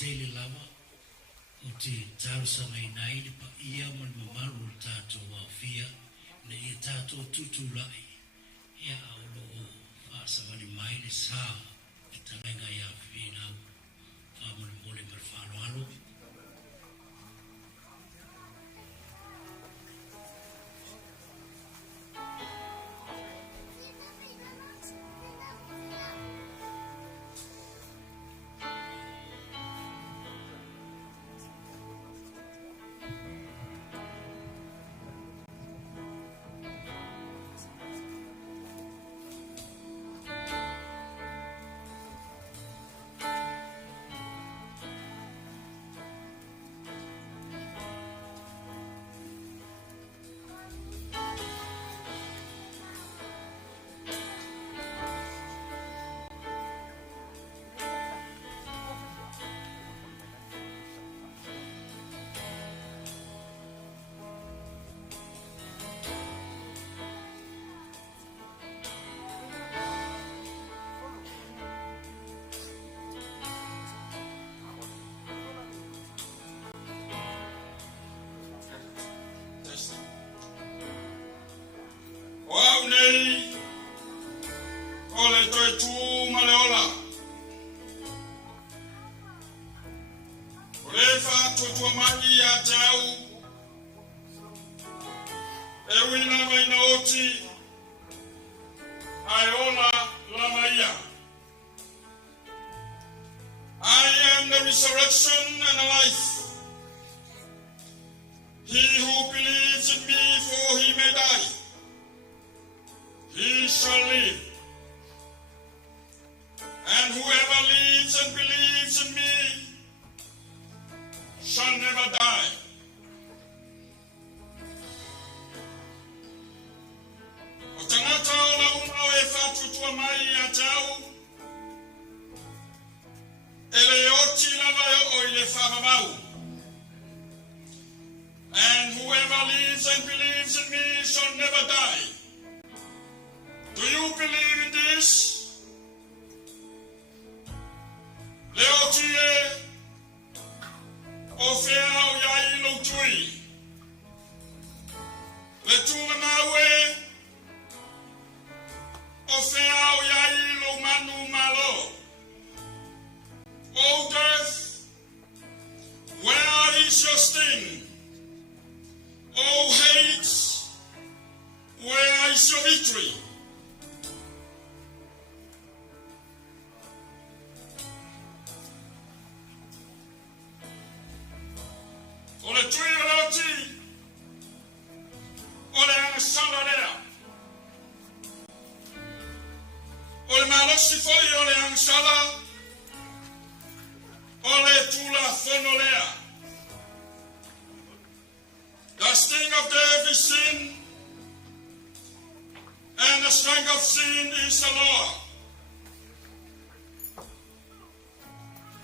tele lava o te tau sangai nai le pa ia man mamaru o tātou au fia na ia tātou tutu lai ia au lo o whaasawani mai le sā e talenga ia whina whamone mole mar whalo alo. Wow nei ole toi tu maleola ole fa tu magi ya tau e wina mai na oti aiola la maia. I am the resurrection and the life. He who believes in me, for he may die, he shall live. And whoever lives and believes in me shall never die. O tangata o la umau e whatu tua mai a tau, ele oti lava o i le whamamau. And whoever lives and believes in me shall never die. Do you believe in this? Leotie o fea o iai lo tui. Le tunga mawe o fea o iai lo manu malo. O death, where is your sting? O hate, where is your victory? Ole tui roti, ole angasala lea. Ole malosi foi ole angasala, ole tula fono lea. The sting of death is sin, and the strength of sin is the law.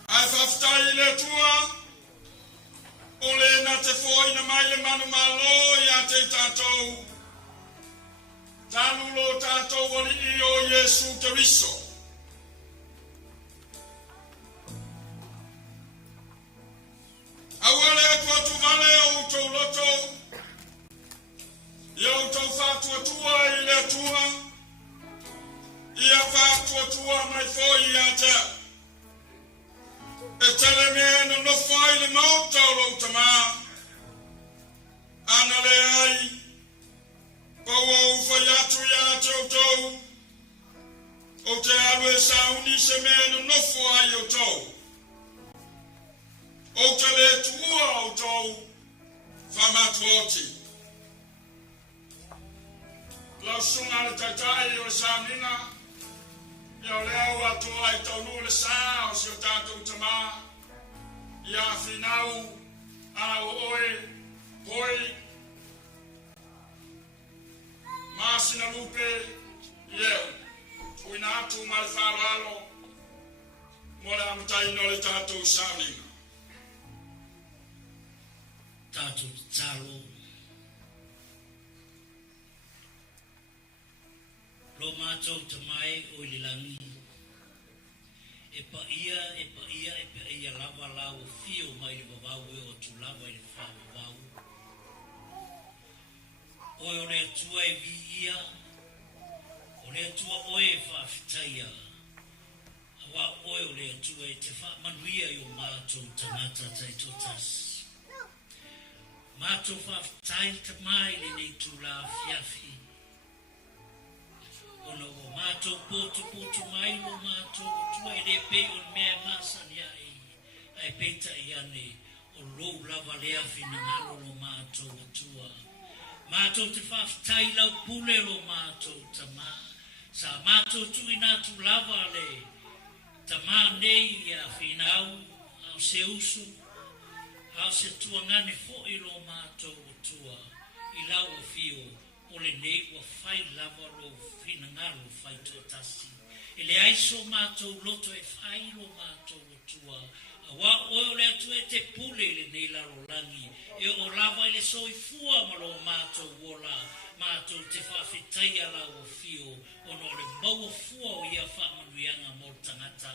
Ai whaftai le tua, ole na te foi na mai le manu malo ia te tātou. Tālu lo tātou oli i o Jesu Keriso. Awale atua tu vale o tau loto, ia o tau whātua tua i le tua, ia whātua tua mai foi ia te. E tele mea no no whai le mauta o lo tama, ana le ai, koua uwhai atu ia te o tau, o te alu e sauni se mea no no whai o tau. O te le tua o tau whamatu oti. Lau sunga le taitai o saunina, ia leo atu ai taunu le saa o si o tātou tama, ia whinau a o oe, hoi, māsina lupe, ieu, uina atu mai wharalo, mole amutai no le tātou saunina. Tātou talo lo mātou te mai o i langi e pa ia lava lau fio mai le vavau e o tu lava i le whawavau. Oe o le atua e vi ia, o le atua oe e whawhitaia, awa oe o le atua e te whamanuia i o mātou tangata tai totasi. Mātou whawhitai te mai le nei tu la fiafi. Ona o mātou potu mai lo mātou tua e le pei o mea masani ai peita i ane o lou lava le afi na ngalo lo mātou tua. Mātou te whawhitai lau pule lo mātou tama. Sa mātou tu inatu lava le tama nei i a whinau au se usu. Au se tua ngane fo i lo mātou tua i lau o fio. O le nei ua whai lava lo whina ngalo whai tōtasi. E le aiso mātou loto e whai lo mātou tua. A wā oe o le atu e te pule le nei laro langi. E o lava i le soi fua ma lo mātou wola. Mātou te whawhitai ala o fio. O no le maua fua o ia whamanuianga mo tangata.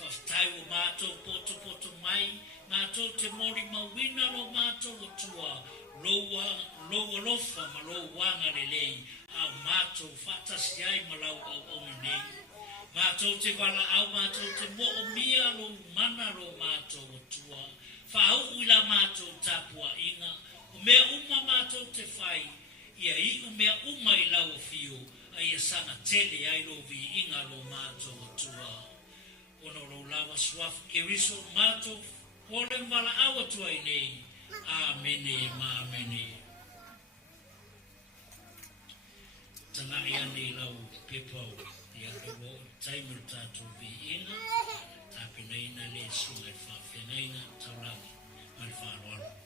Whawhitai o mātou poto mai. Mātou te mori mawina lo mātou tua. Loa lofa ma lo wanga le lei, a mātou whatasi ai ma lau au ona nei. Mātou te wala au mātou te mo o mia lo mana lo mātou o tua. Whaau ila mātou tapua inga, o mea uma mātou te whai, ia i o mea uma i lau o fio, a ia sana tele ai lo vi inga lo mātou o tua. Ono lo lawa suaf ke riso mātou, ole wala awa tua i nei. Amene, ma amene. Tangai ane lau pepau, ia kawo, taimur tātou vi ina, tāpina ina le sungai whawhenga ina, taurangi, mai wharoana.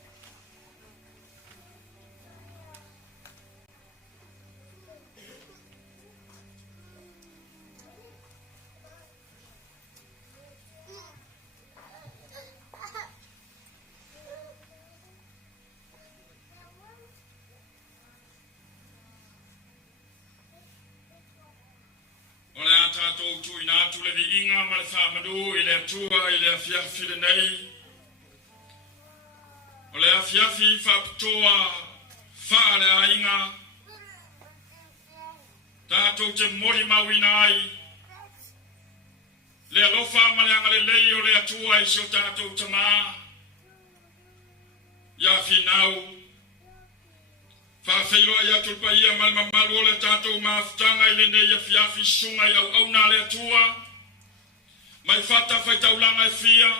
Tātou tu ina atu le vi inga ma le whamadu i le atua i le afiafi le nei. O le afiafi whaptoa wha le a inga. Tātou te mori mawina ai. Le alofa ma le anga le lei o le atua i sio tātou tama. Ia finau. Whawhailoa ia tulpa ia malmamalu o le tātou maafutanga i le nei a fiafi sunga i au na le atua. Mai whata whaitaulanga e fia.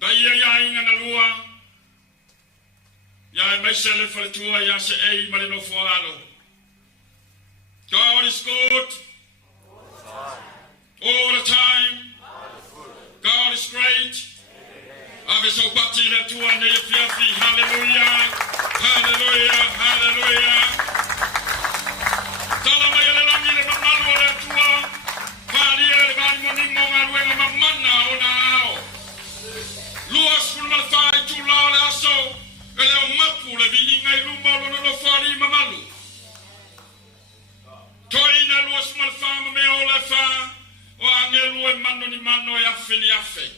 Da ia ia inga na lua. Ia e mai se le whaletua ia se ei male no fualo. God is good. All the time. God is great. Ave so pati le tua nei fiafi, hallelujah, hallelujah, hallelujah. Tala mai le langi le mamalu le tua, pari le bani moni monga luenga mamana o na ao. Luas ful malfai tu la le aso, ele o mapu le viinga i luma lo no fari mamalu. Toina luas malfama me o le fa, o angelu e mano ni mano e afe ni afe.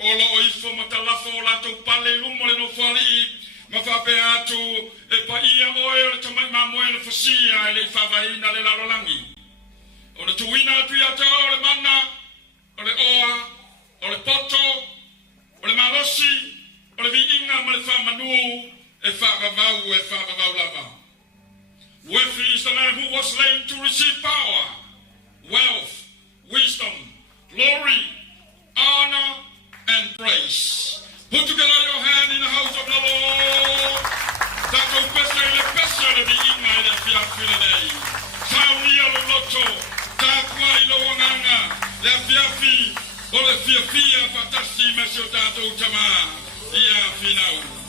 Ola o ifo matalafo la to pale lumo le no fali ma fa pe atu e pa ia oe to mai mamo e fosia e le fa vai na le la langi ona tu wina tu ya to le mana o le oa o le poto o le malosi o le viinga ma le fa manu e fa vau lava. Worthy is the man who was slain to receive power, wealth, wisdom, glory, honor, and praise. Put together your hand in the house of the Lord. Tato pesa ile pesa le viinga ile fiafi le nei. Saunia lo loto. Takwa ilo wanganga. Le fiafi. O le fiafia fatasi mesio tato utama. Ia finau.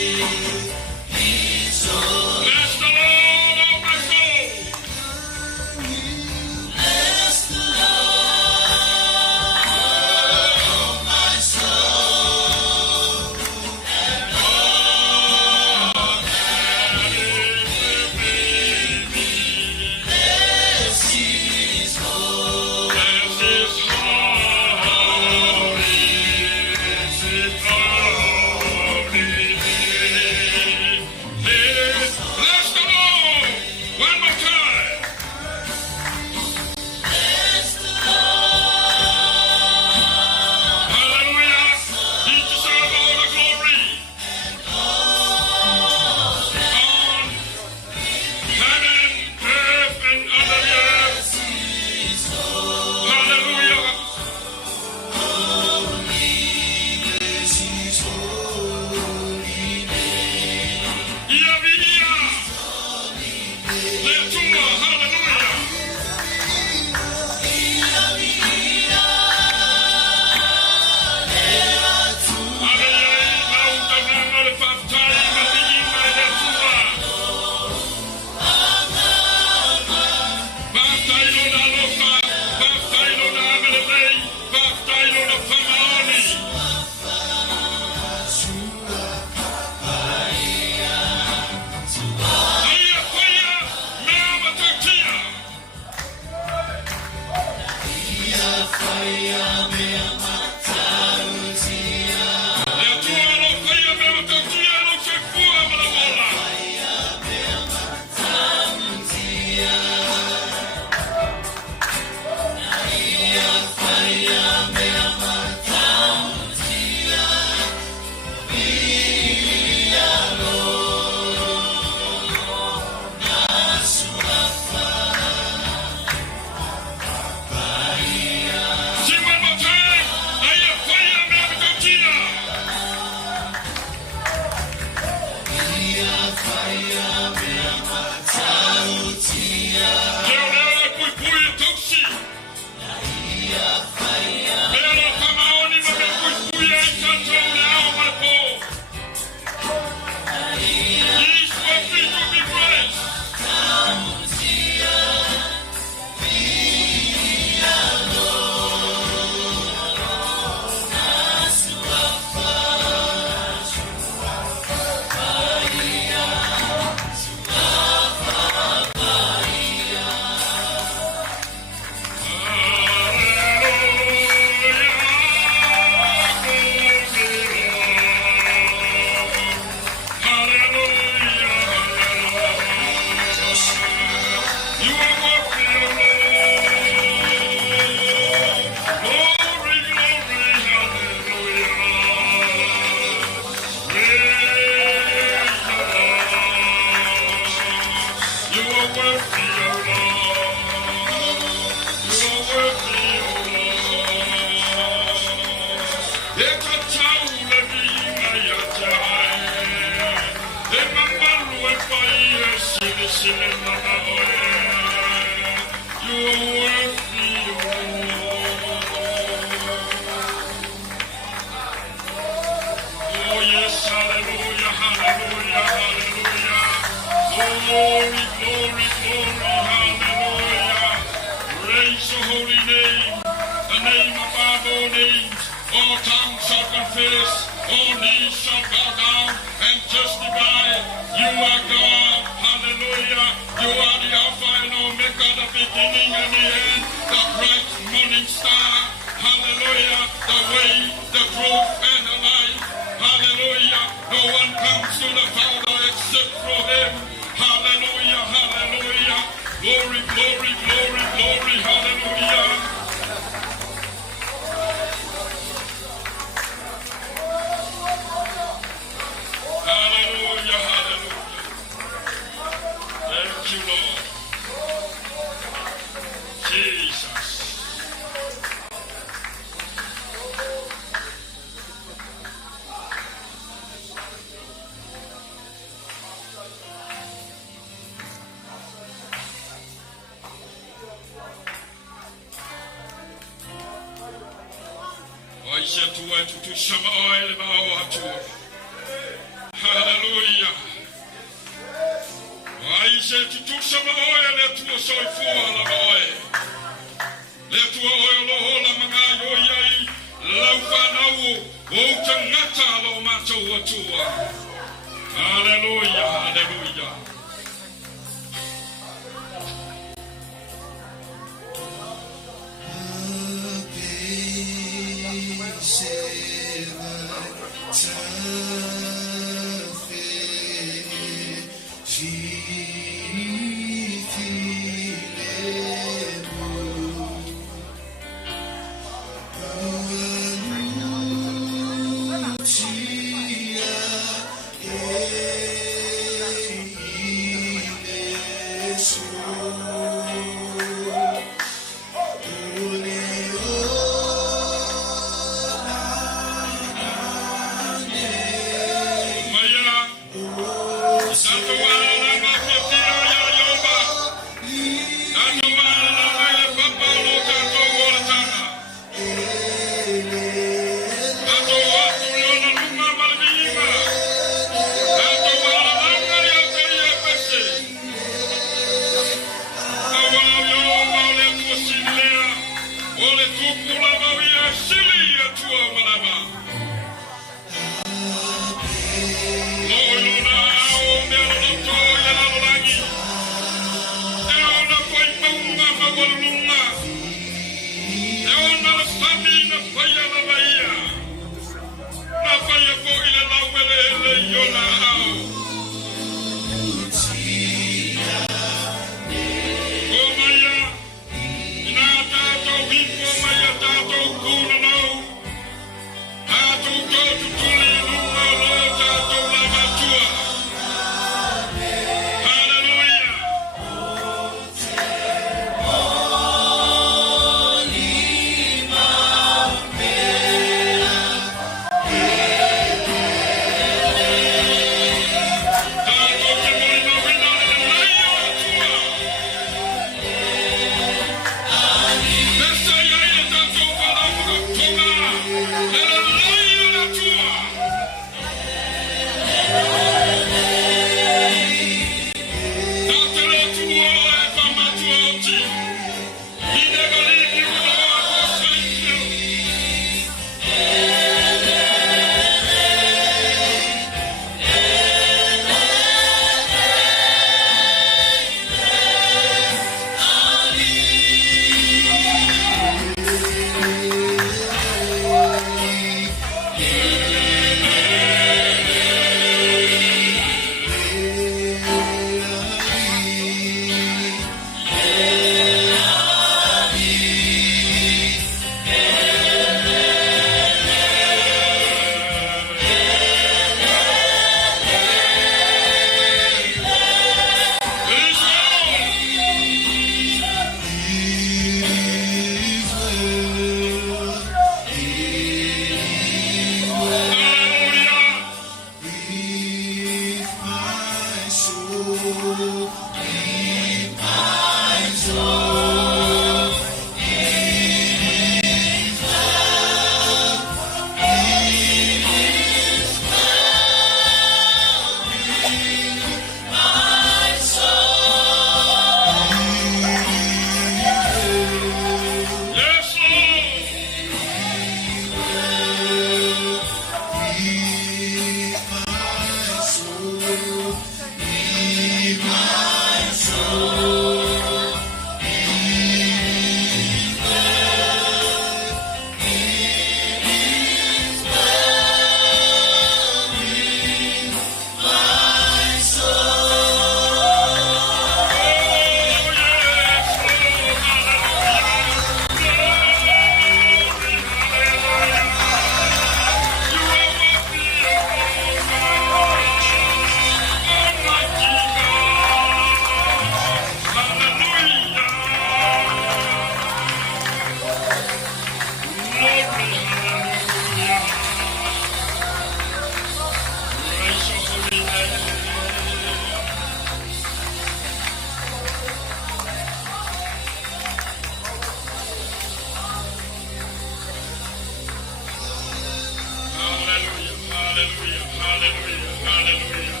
Hallelujah, hallelujah, hallelujah.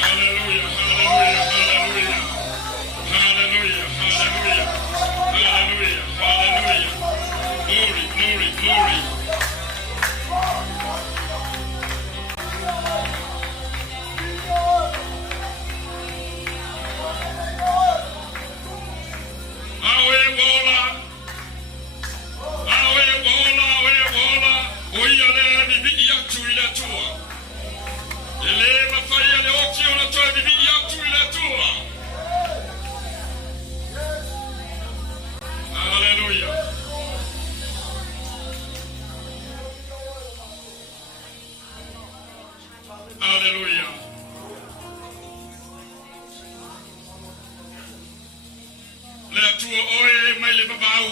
Hallelujah, hallelujah, hallelujah. Hallelujah, hallelujah. Hallelujah, hallelujah. Glory, glory, glory. Awe bola. Oia le bibi atu ila tua. Ele mafaya le oki ona toa bibi atu ila tua. Hallelujah. Hallelujah. Le atua oe mai le babau.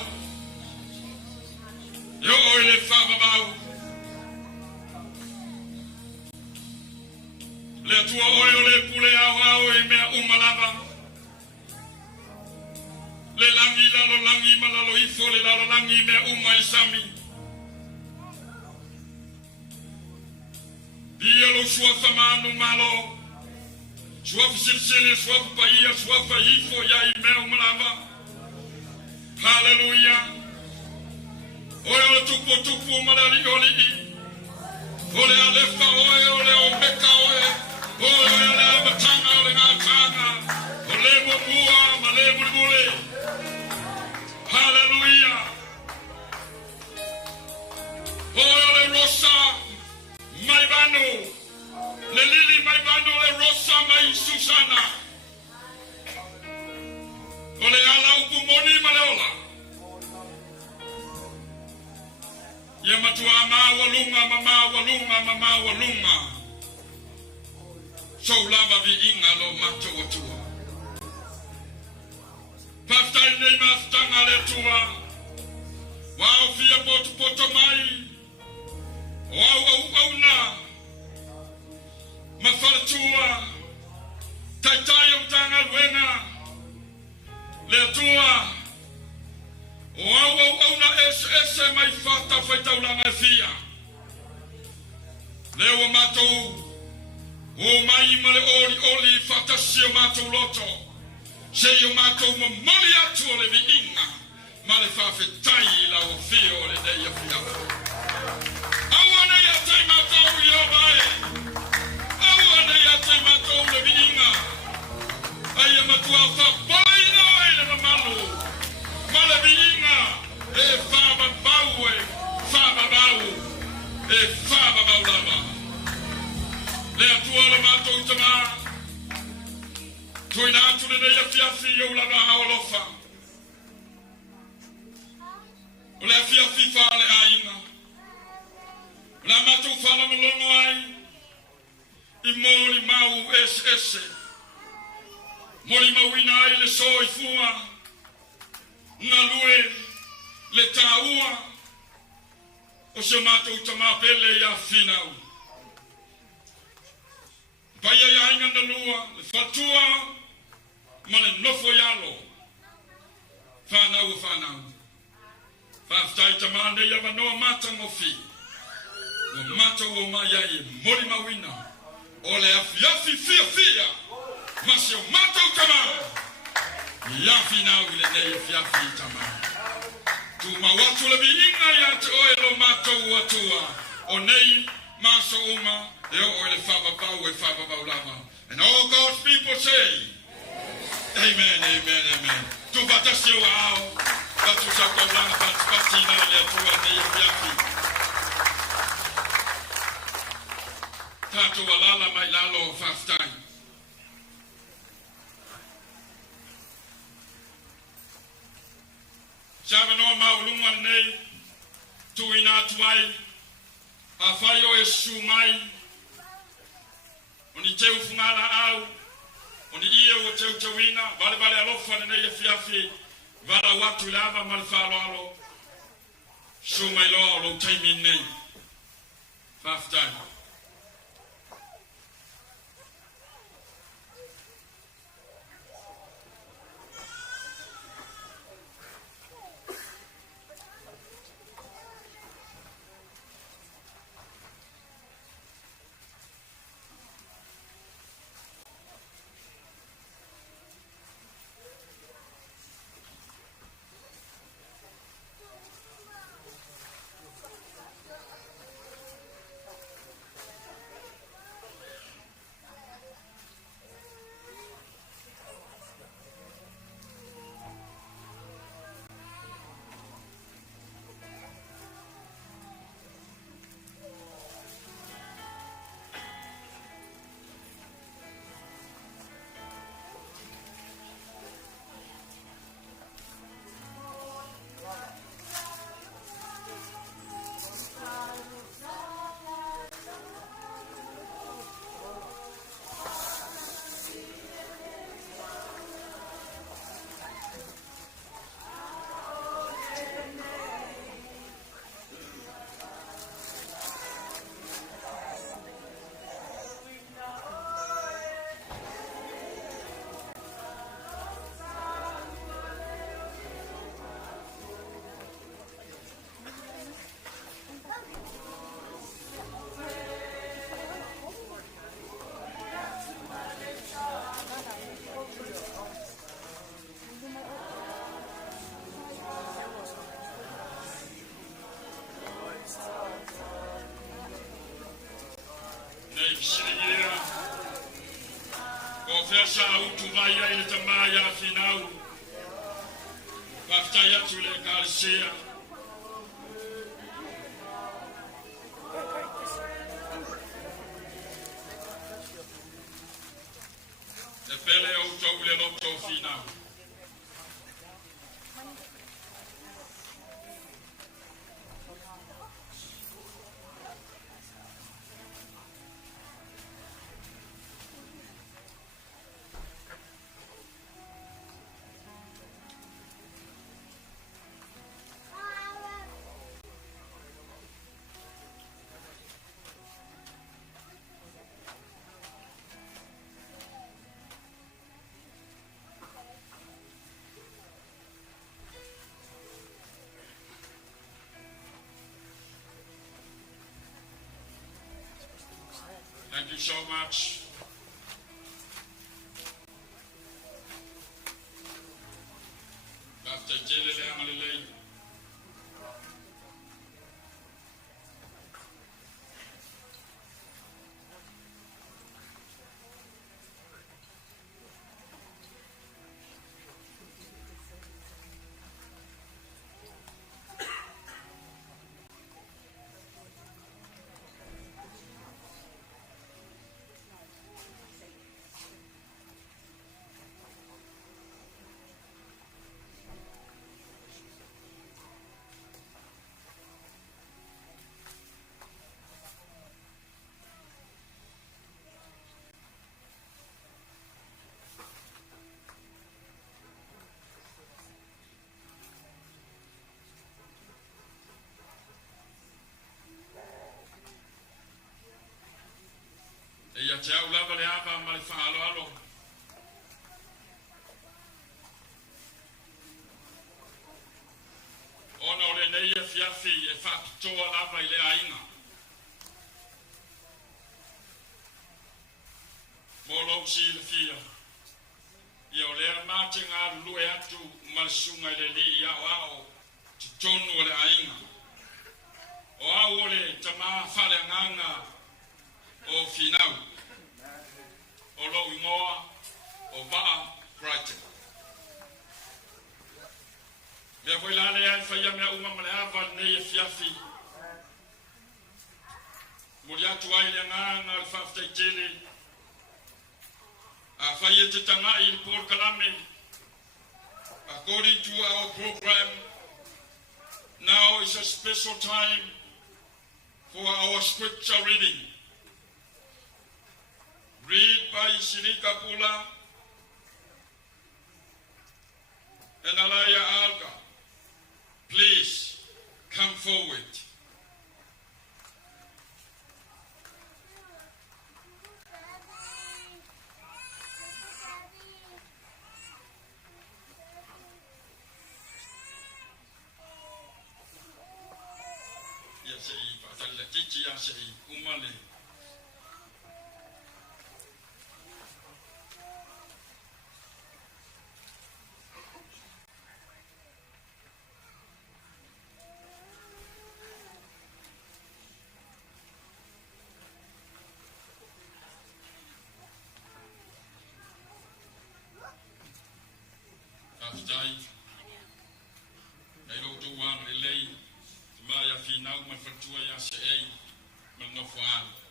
Yo oe le fa babau. Le atua oe o le pule au i mea umalava. Le langi lalo langi malalo ifo le lalo langi mea uma isami. Dia lo suafa manu malo. Suafa silsile, suafa paia, suafa ifo ya i mea umalava. Hallelujah. Oe o tupu malali oli i. Ole alefa oe ole omeka oe. Oe ole abatanga ole ngatanga. Ole mobua male mulmule. Hallelujah. Oe ole rosa maibano. Le lili maibano le rosa mai Susana. Ole ala upumoni maleola. Ya matua mama walunga. So lava vi inga lo mato watua. Pastai nei mastanga le tua. Wao fia poto mai. Wao na. Mafalatua. Taitayo tanga luena. Le tua. Wao na ese mai fata feita ulanga fia. Leo mato o mai male oli fata sio mato loto. Se io mato mo moli atu le vinga. Male fa fetai la o fio le dei fia. Awana ya te mato yo vai. Awana ya te mato le vinga. Ai matua fa pai no ele malu. Male vinga. E fa baue, fa bau. E fa baulava. Le atua le mato utama. Tuina atu le dei fiafi yo lava haolofa. Le fiafi fa le ainga. La mato fa la molongo ai. I mori mau esse. Mori mawina ai le soi fua. Ngalue le taua. O se mato utama pele ya finau. Paya ya inga ndalua. Le fatua. Mane nofo yalo. Fanau. Faftai tamande ya manoa mata ngofi. O mata o mayai mori mawina. Ole afiafi fia. Masio mata utama. Ya finau ile ne afiafi tama. Tuma watu le biinga ya te oelo mato watua. Onei maso uma. Eo oele faba lava. And all God's people say, Amen. Tu batasio ao. Batu sakolanga patina le tua ne yafi. Tato walala mai lalo faftai. Sava no maulunga nei. Tu ina tuai. Afayo esumai. Oni teu fungala au. Oni ie o teu wina. Vale alofa ne yafi. Vala watu lava malfalo alo. Sumai lo taimi nei. Faftai. fesa utu vaya ile tamaya finau. Paftaya tule kalsia. Le pele utu ule nokto finau. Thank you so much. Dr. Jelele Amalilei. Ya jauh lah boleh apa malifah alo. Ona ole nei e fiafi e whakitoa lava I le ainga. Molo si le fia. Ia o lea mate ngā lue atu malisunga I le li ia o ao ti tonu o le ainga. O au ole tama whale nganga o finau. O lo ingoa o vaa Brighton. Mea koe lale ai whaia mea uma male awa nei e fiafi. Mori atu ai le nganga le whaftai tele. A whaia te tanga I le Port Kalame. According to our program, now is a special time for our scripture reading. Read by Sirika Pula and Alaya Alga. Please come forward. Ya sei, patalla tici ya sei, umale. Aftai, nairo tuang lelei, maya finau mafatua ya sei, manofuan.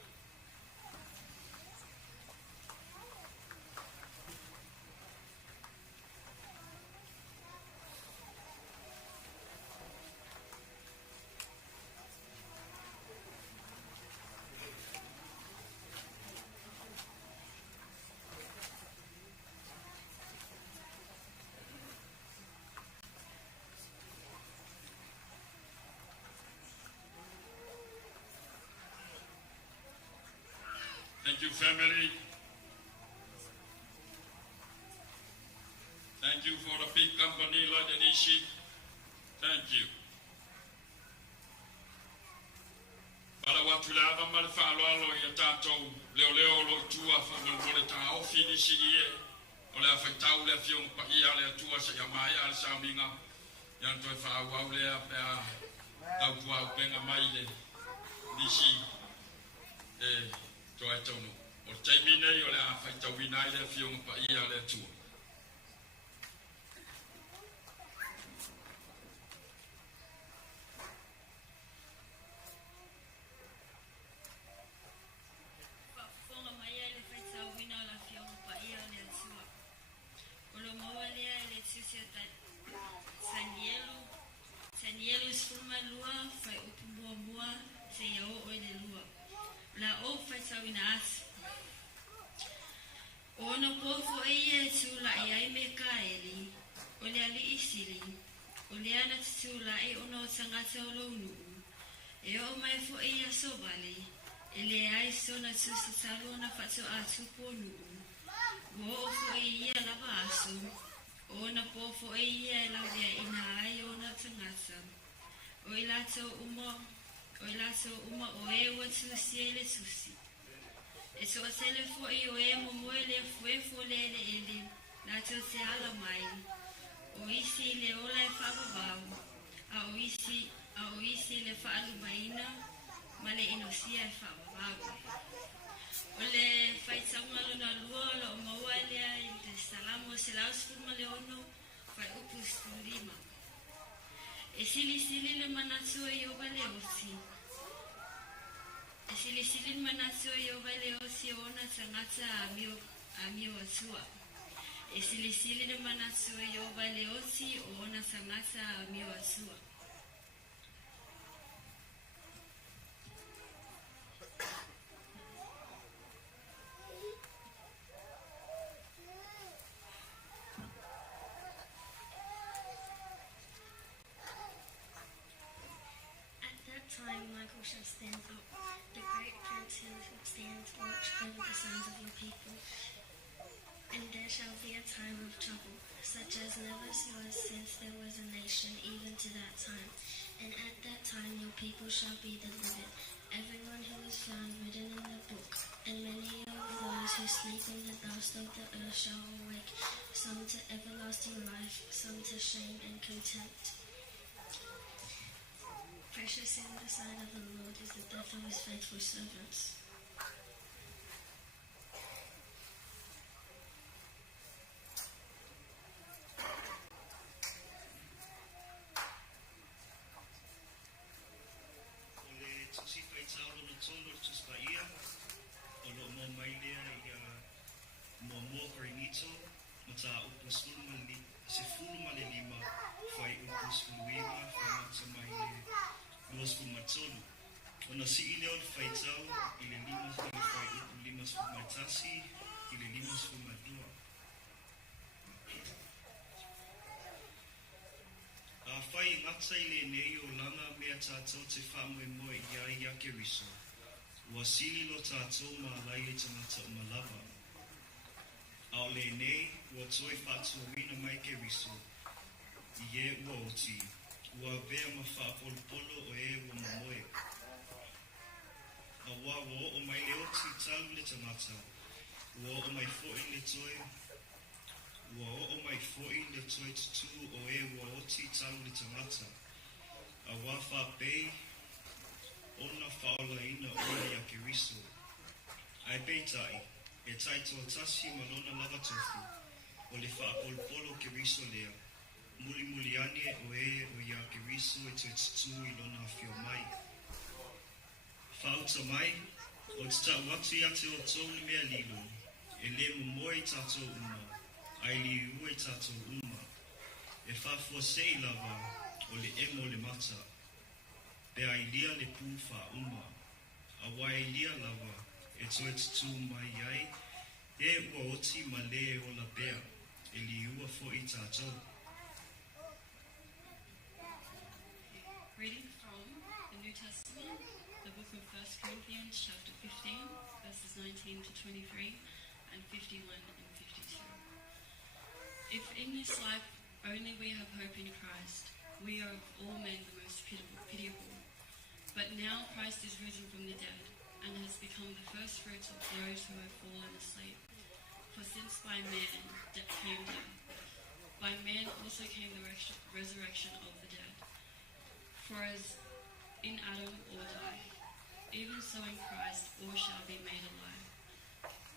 Thank you, family. Thank you for the big company like Anishi. Thank you. Para watu lava malfalo alo ya tato leo lo tua fa ngole ta ofisi ie ole afetau le fiong pa ia le tua sa yamai al saminga yang to fa wa le a au tua penga mai le disi to ai tono o Jaimine yo le a fai tawina le fiong pa ia le tu. Sanielo esfuma lua fai upumua mua se yao oile lua. La o fai sawina as. Ona pofo ia tula ia me kaeli. Ole ali isili. Ole ana tula e ono tangata olonu. E o mai fo ia sobali. Ele ai sona tusa talona fatu atuponu. Wo fo ia lava aso. Ona pofo ia lavia ina ai ona tangata. Oilato uma o e wa tusi ele tusi. E so sele fo i o e mo moele fo lele ele. Lato se ala mai. O isi le ola e whababau. A o isi le whaalu maina. Ma le inosia e whababau. O le whaitangalo na lua la o maua lea i te salamo se laus fuma le ono. Whai upu stulima. E sili le manatsu e yoga le osi. E sili manatsu e yoga le osi ona tangata a mio atua. E sili le manatsu e yoga le osi ona tangata a mio atua. Michael shall stand up, the great prince who stands watch over the sons of your people. And there shall be a time of trouble, such as never was since there was a nation, even to that time. And at that time your people shall be delivered, everyone who is found written in the book. And many of those who sleep in the dust of the earth shall awake, some to everlasting life, some to shame and contempt. Precious in the sight of the Lord is the death of his faithful servants. Ole tusi faitalo na tolo tus paia. Olo mo mailea ia mo mo korinito. Mata upus fulma se fulma le lima. Fai upus fulwima. Fai mata maile. Luas fumatolo. Ona si ile o faitau ile limas ile fai upu limas fumatasi ile limas fumadua. A fai ngata ile nei o lana mea tātou te whamoe moe ia ke riso. Ua sili lo tātou ma lai e tangata o malava. A o le nei ua toi whātua wina mai ke riso. Ie ua oti. Ua vea ma whaapolopolo o e ua mamoe. A ua o mai le oti talu le tangata. Ua o mai fo'i le toi. Ua o mai fo'i le toi tutu o e ua oti talu le tangata. A ua whapei ona whaola ina ona ia ke riso. Ai peitai, e taitoa tasi malona lava tofu. O le whaapolopolo ke riso lea. Muli ane o e o ia ke riso e te tutu I lona whio mai. Whauta mai, o te ta watu ia te o tau ni mea lilo, e le momoe tātou uma, ai li ue tātou uma, e whafua sei lava o le emo le mata, pe ai lia le pū wha uma, a wai lia lava e toe tutu mai ai, e ua oti ma le o la bea, e li ua fo I tātou. Reading from the New Testament, the book of 1 Corinthians, chapter 15, verses 19 to 23, and 51 and 52. If in this life only we have hope in Christ, we are of all men the most pitiable. But now Christ is risen from the dead, and has become the first fruits of those who have fallen asleep. For since by man came death, by man also came the resurrection of the dead. For as in Adam all die, even so in Christ all shall be made alive.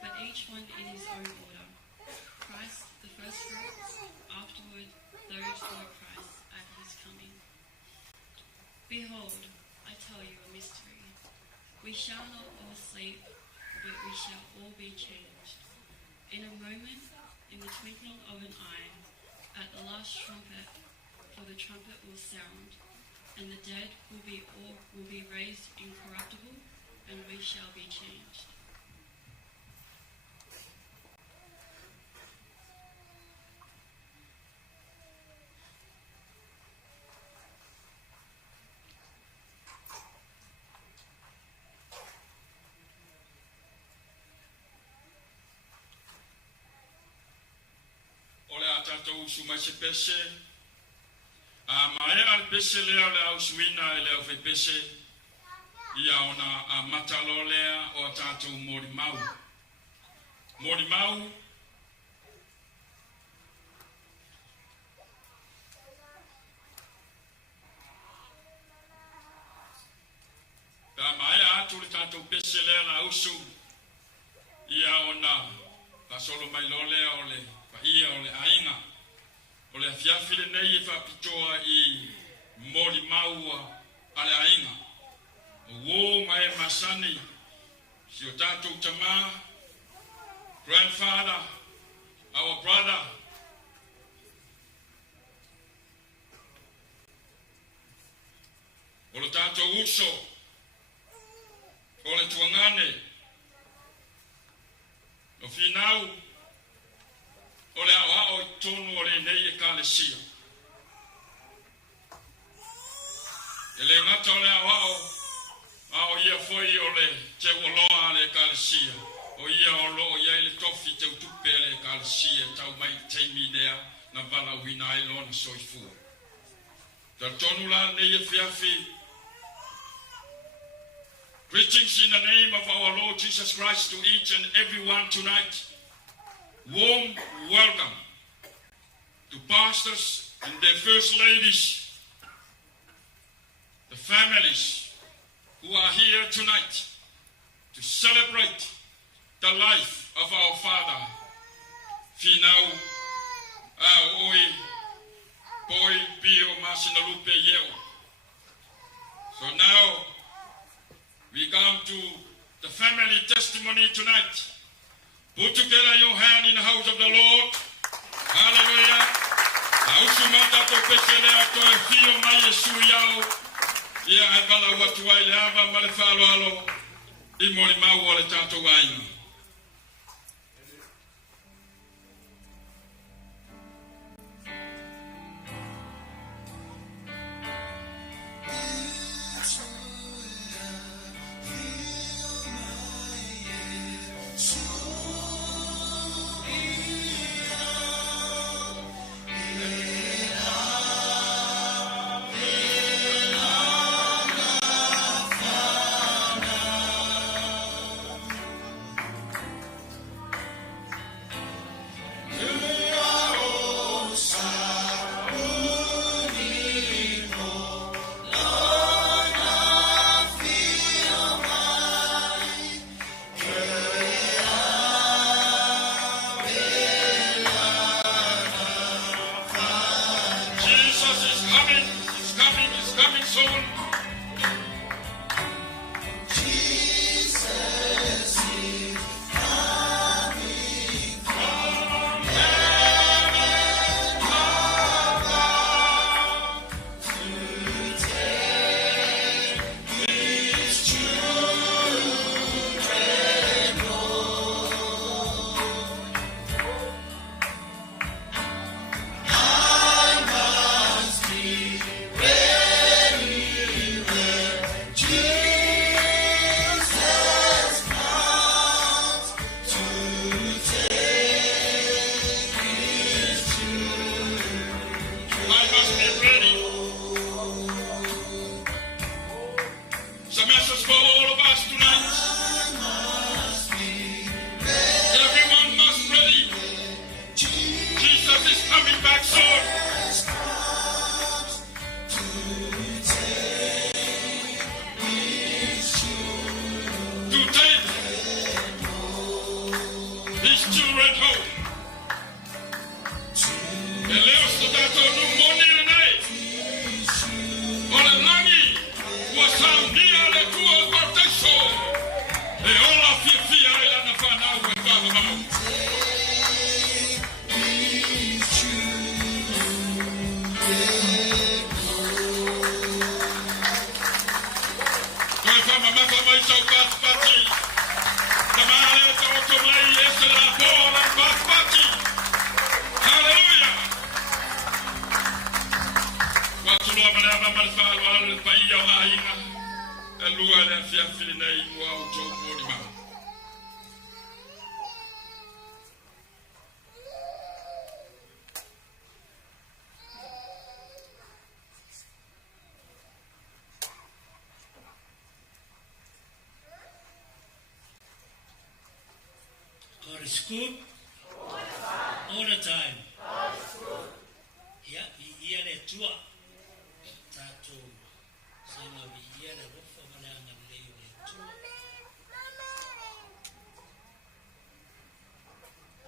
but each one in his own order. Christ the first fruits, afterward those who are Christ at his coming. Behold, I tell you a mystery. We shall not all sleep, but we shall all be changed. In a moment, in the twinkling of an eye, at the last trumpet, for the trumpet will sound, and the dead will be raised incorruptible, and we shall be changed. Tatou suma se pese a mai al pese le au suina le au fe pese ia ona a matalolea o tatou morimau ta mai atu le tatou pese le au su ia ona ka solo mai lolea ole ia ole ainga ole afiafile nei fa pitoa I mori maua ale ainga wo mai masani si o tatou tama grandfather our brother ole tatou uso ole tuangane no finau ole ao tonu ole nei ekalesia ele ngata ole ao ia foi ole te woloa ale ekalesia o ia olo ia ile tofi te utupe ale ekalesia tau mai teimi dea na vala wina ilo na soifu ta tonu la nei fiafi. Greetings in the name of our Lord Jesus Christ to each and everyone tonight. Warm welcome to pastors and their first ladies, the families who are here tonight to celebrate the life of our father, Finau Aoi Poi Pio Masinalupe Yeo. So now we come to the family testimony tonight. Put together your hand in the house of the Lord. Hallelujah. Ausumata to pesele ato e fio mai Yesu yao. Ia ai bala watu wa ile ava malefalo alo. Imori mau ole tato waina. went home. E leo sa tātou nu moni le nei. O le langi, ua saunia le tua baptiso. E ola fia e lana whanau e whakamau. Koe whamamaka mai tau pati. Tamare o tau to mai e se la bola pati. Hallelujah. Watulua mane ama malfalo ala le pai au ainga. E lua le afiafili nei mua au tau mori mau. God is good all the time. Yeah, ia le tua tātou sanga ia le rofa maleanga leo le tua.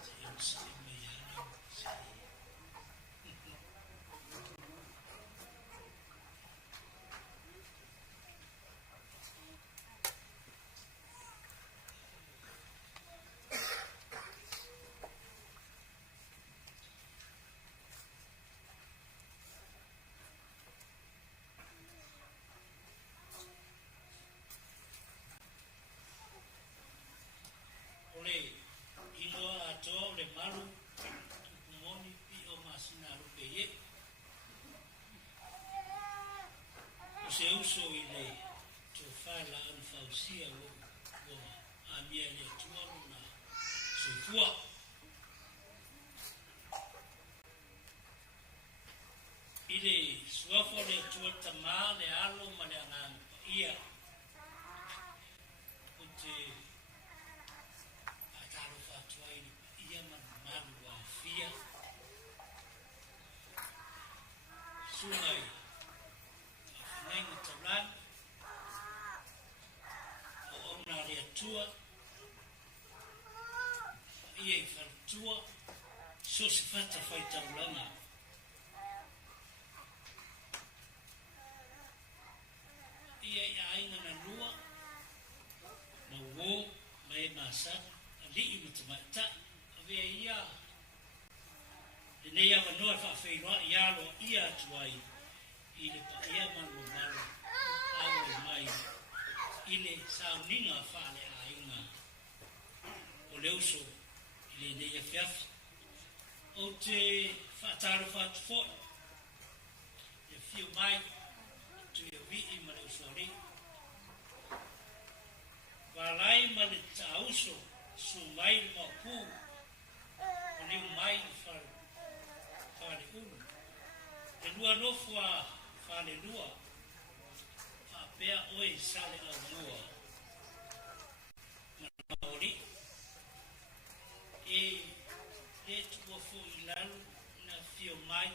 Se eu sei me ana, se inoa atoa le malu kumoni pi o masina rupe ye o se uso i le tofala an fausia o amia le tuaru na soifua i le suafo le tuatama le alo ma le anganga ia o te sungai ngai ngatalan o ona rea tua ia I whantua so se whata whaitaulanga ia I ainga na lua ma wō ma e māsat a li I matamata a vea ia nei awa noa whawheiroa I alo ia atuai I le pa ia manu maru awe mai I le sauninga whale a inga o leuso I le nei a whiawhi o te whaataro whaatu fōi le whio mai tu ia wii ma leuso ari walai ma le tauso su mai le maupu o liu mai le whare whare unu. E lua nofua whare lua, whapea oe sale au mua. Ma maori, e tua fu I lalu na fio mai,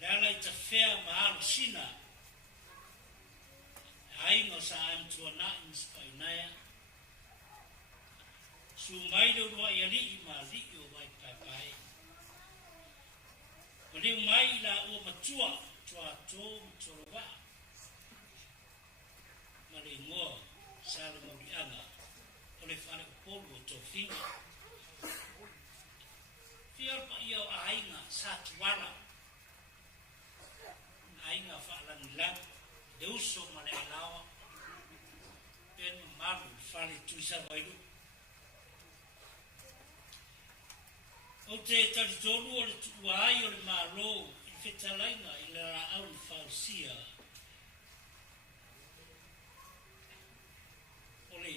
lala I ta whea mahalo sina, aingo sa am tuana inspainaya, su mai le urua I ali I ma li o vai pai. O leu mai la o matua tua tō mtorowa. Ma le ngoa sala morianga o le whare o polu o tō whinga. Whiarpa I au ainga sa tuara. Ainga whaalani lang, de uso ma le alawa. Pen maru whare tuisa wailu. O te taritonu o le tuai o le malo I whetalainga I le rāau ni whausia. O le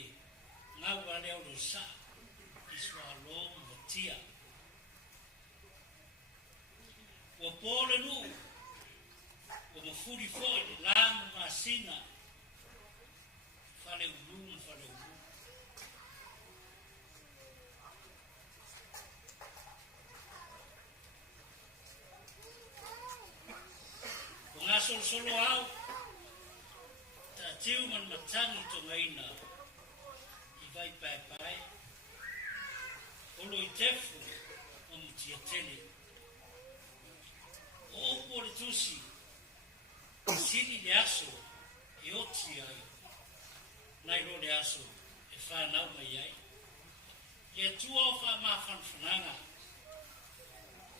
ngau wale au lo sa I swalo matia. Ua pōle nu o mafuri fōi le lāmu masina. Whale ulu. Solo au ta tiu man matangi to ngaina I vai pai Olo I tefu o mutia tele. O opo le tusi. Sini le aso e oti ai. Nai ro le aso e whanau mai ai. Le tua o wha mawhanwhananga.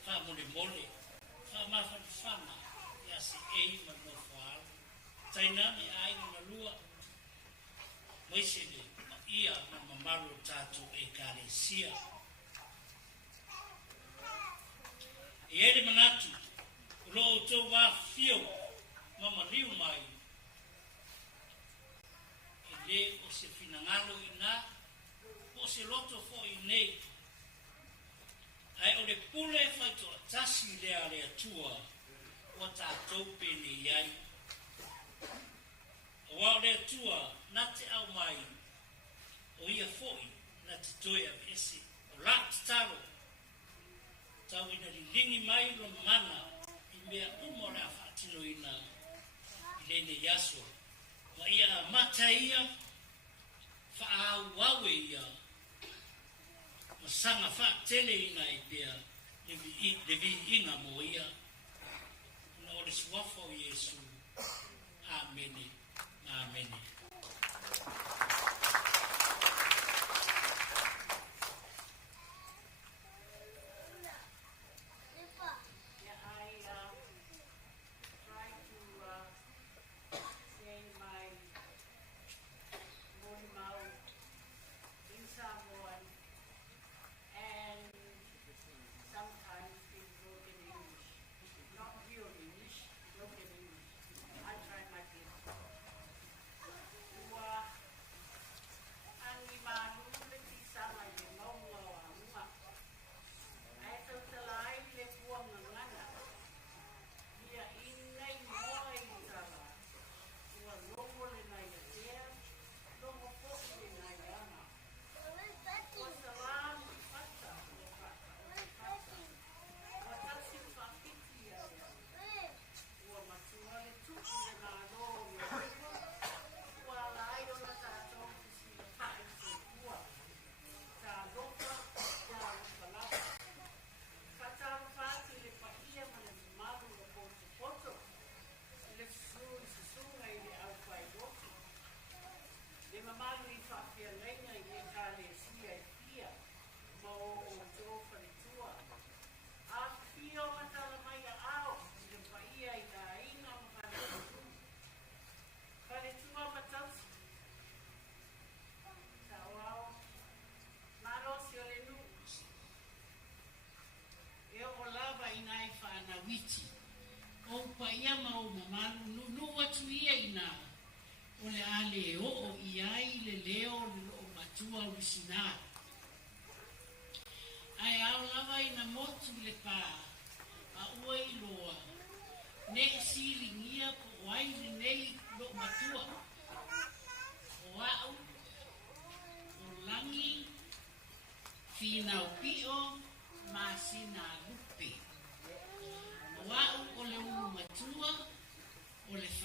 Wha mole mole. Wha mawhanwhana. Ia se ei ma no whaal. Tainami ai na lua. Maisene ia ma mamaru tatu e kare sia. E ere manatu. Lo tau wa fio. Mama liu mai. E le o se finangalo ina. O se loto fo I nei. Ai o le pule fai to atasi lea lea tua. O tātou pene iai. O wao lea tua nate au mai. O ia foi nate toia ese. O lat taro. Tau ina lingi mai lo mana. I mea umora whaatino ina. Lene yaso wa ia mata ia whaau wawe ia masanga wha tele ina I pia levi ina mo ia na ole suafa o Yesu. Amene. Amene. O pa ia mau mamalu no watu ia ina o le ale o iai le leo o matua o sina ai au lava ina motu le pa a ua iloa ne silingia po wai le nei lo matua o au o langi fina o pio masina lupe o au o le ulu matua o le